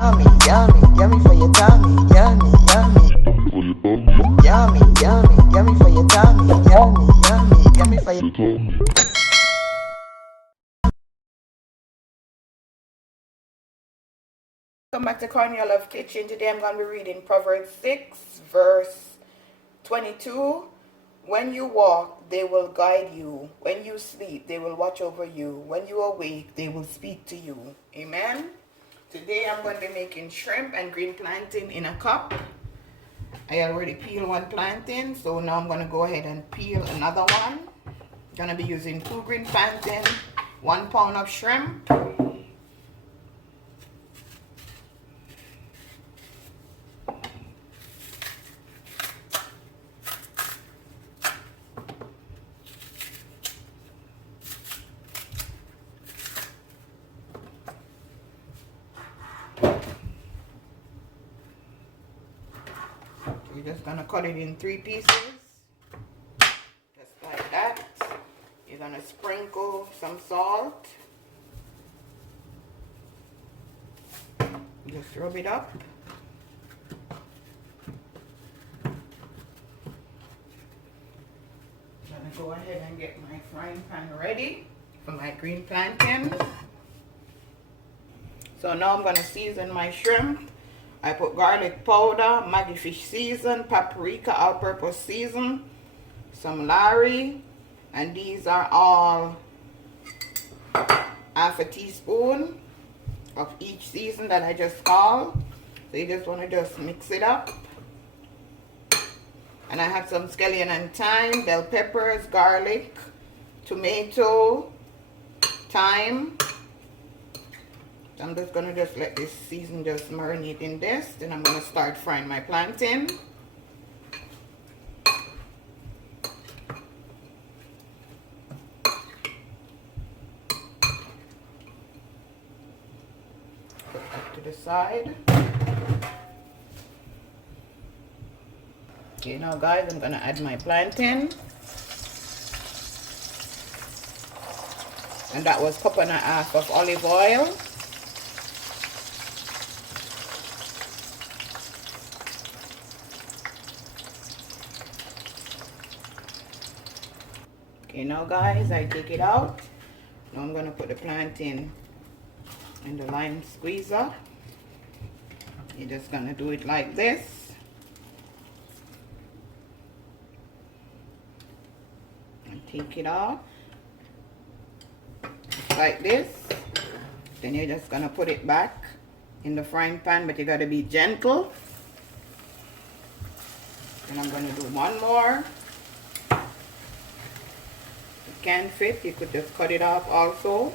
Yummy, yummy, yummy for your tummy. Yummy, yummy. Yummy, yummy, yummy for your tummy. Yummy, yummy, yummy for your tummy. Welcome back to Cornelialove Kitchen. Today I'm going to be reading Proverbs 6 verse 22. When you walk, they will guide you. When you sleep, they will watch over you. When you awake, they will speak to you. Amen. Today I'm going to be making shrimp and green plantain in a cup. I already peeled one plantain, so now I'm going to go ahead and peel another one. I'm going to be using 2 green plantain, 1 pound of shrimp. We're just gonna cut it in 3 pieces, just like that. You're gonna sprinkle some salt, just rub it up. I'm gonna go ahead and get my frying pan ready for my green plantain. So now I'm gonna season my shrimp. I put garlic powder, Maggi fish season, paprika, all-purpose season, some Larry, and these are all half a teaspoon of each season that I just called. So you just want to just mix it up. And I have some scallion and thyme, bell peppers, garlic, tomato, thyme. I'm just going to just let this season just marinate in this. Then I'm going to start frying my plantain. Put that to the side. Okay, now guys, I'm going to add my plantain. And that was 1.5 cups of olive oil. Okay, now guys, I take it out. Now I'm going to put the plantain in the lime squeezer. You're just going to do it like this. And take it off. Just like this. Then you're just going to put it back in the frying pan, but you got to be gentle. And I'm going to do one more. Can fit, you could just cut it off also.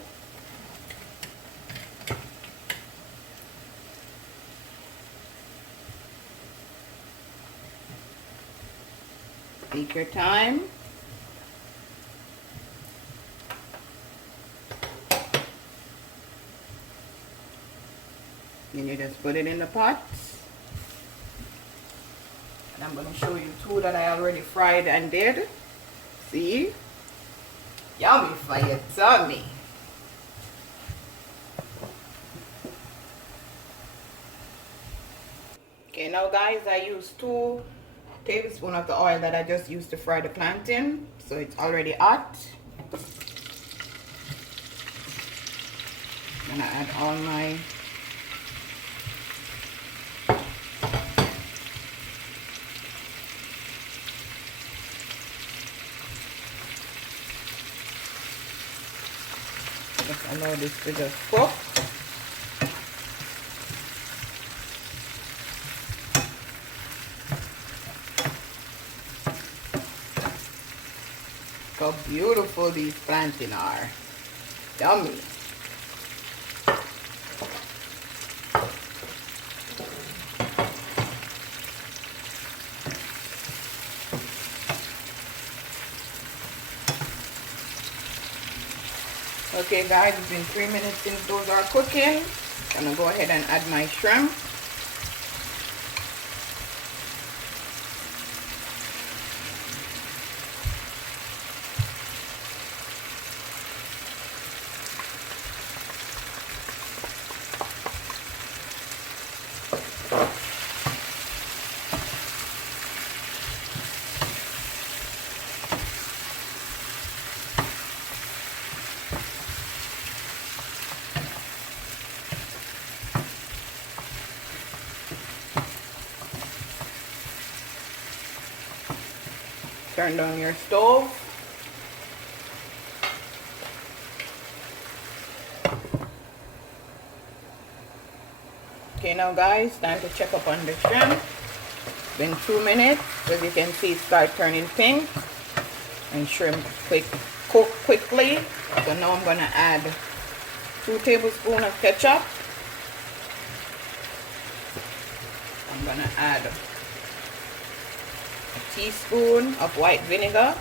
Take your time. Then you just put it in the pot. And I'm going to show you 2 that I already fried and did. See? Yummy for your tummy. Okay, now guys, I used 2 tablespoons of the oil that I just used to fry the plantain. So it's already hot. I'm gonna add all my just allow this to just cook. Look how beautiful these plantain are. Yummy. Okay guys, it's been 3 minutes since those are cooking. I'm gonna go ahead and add my shrimp. Turn down your stove. Okay, now guys, time to check up on the shrimp. It's been 2 minutes. As you can see, it start turning pink. And shrimp cook quickly. So now I'm gonna add 2 tablespoons of ketchup. I'm gonna add a teaspoon of white vinegar.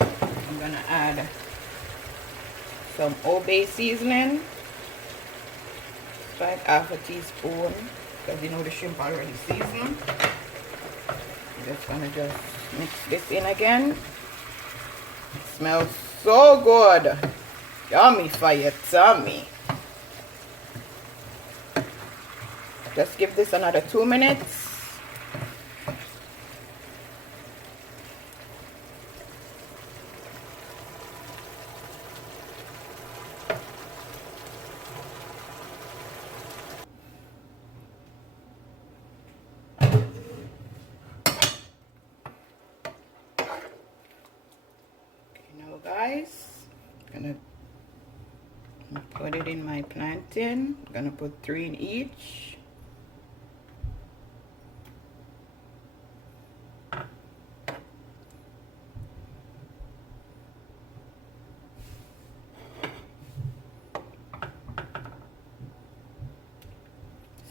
I'm gonna add some Old Bay seasoning. Like half a teaspoon, because you know the shrimp already seasoned. I'm just gonna mix this in again. It smells so good. Yummy for your tummy. Just give this another 2 minutes. Guys, I'm gonna put it in my plantain. I'm gonna put 3 in each.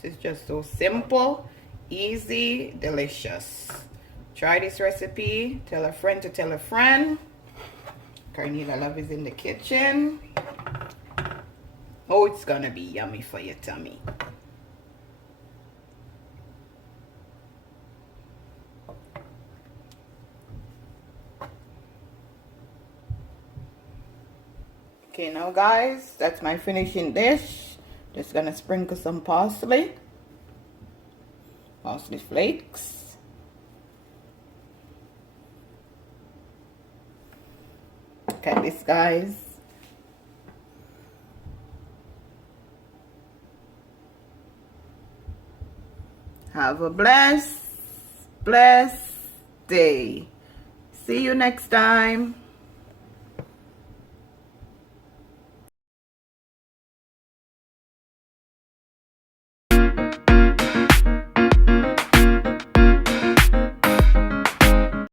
This is just so simple, easy, delicious. Try this recipe. Tell a friend to tell a friend. Cornelia Love is in the kitchen. Oh, it's gonna be yummy for your tummy. Okay, now guys, that's my finishing dish. Just gonna sprinkle some parsley flakes. Look at this, guys. Have a blessed day. See you next time.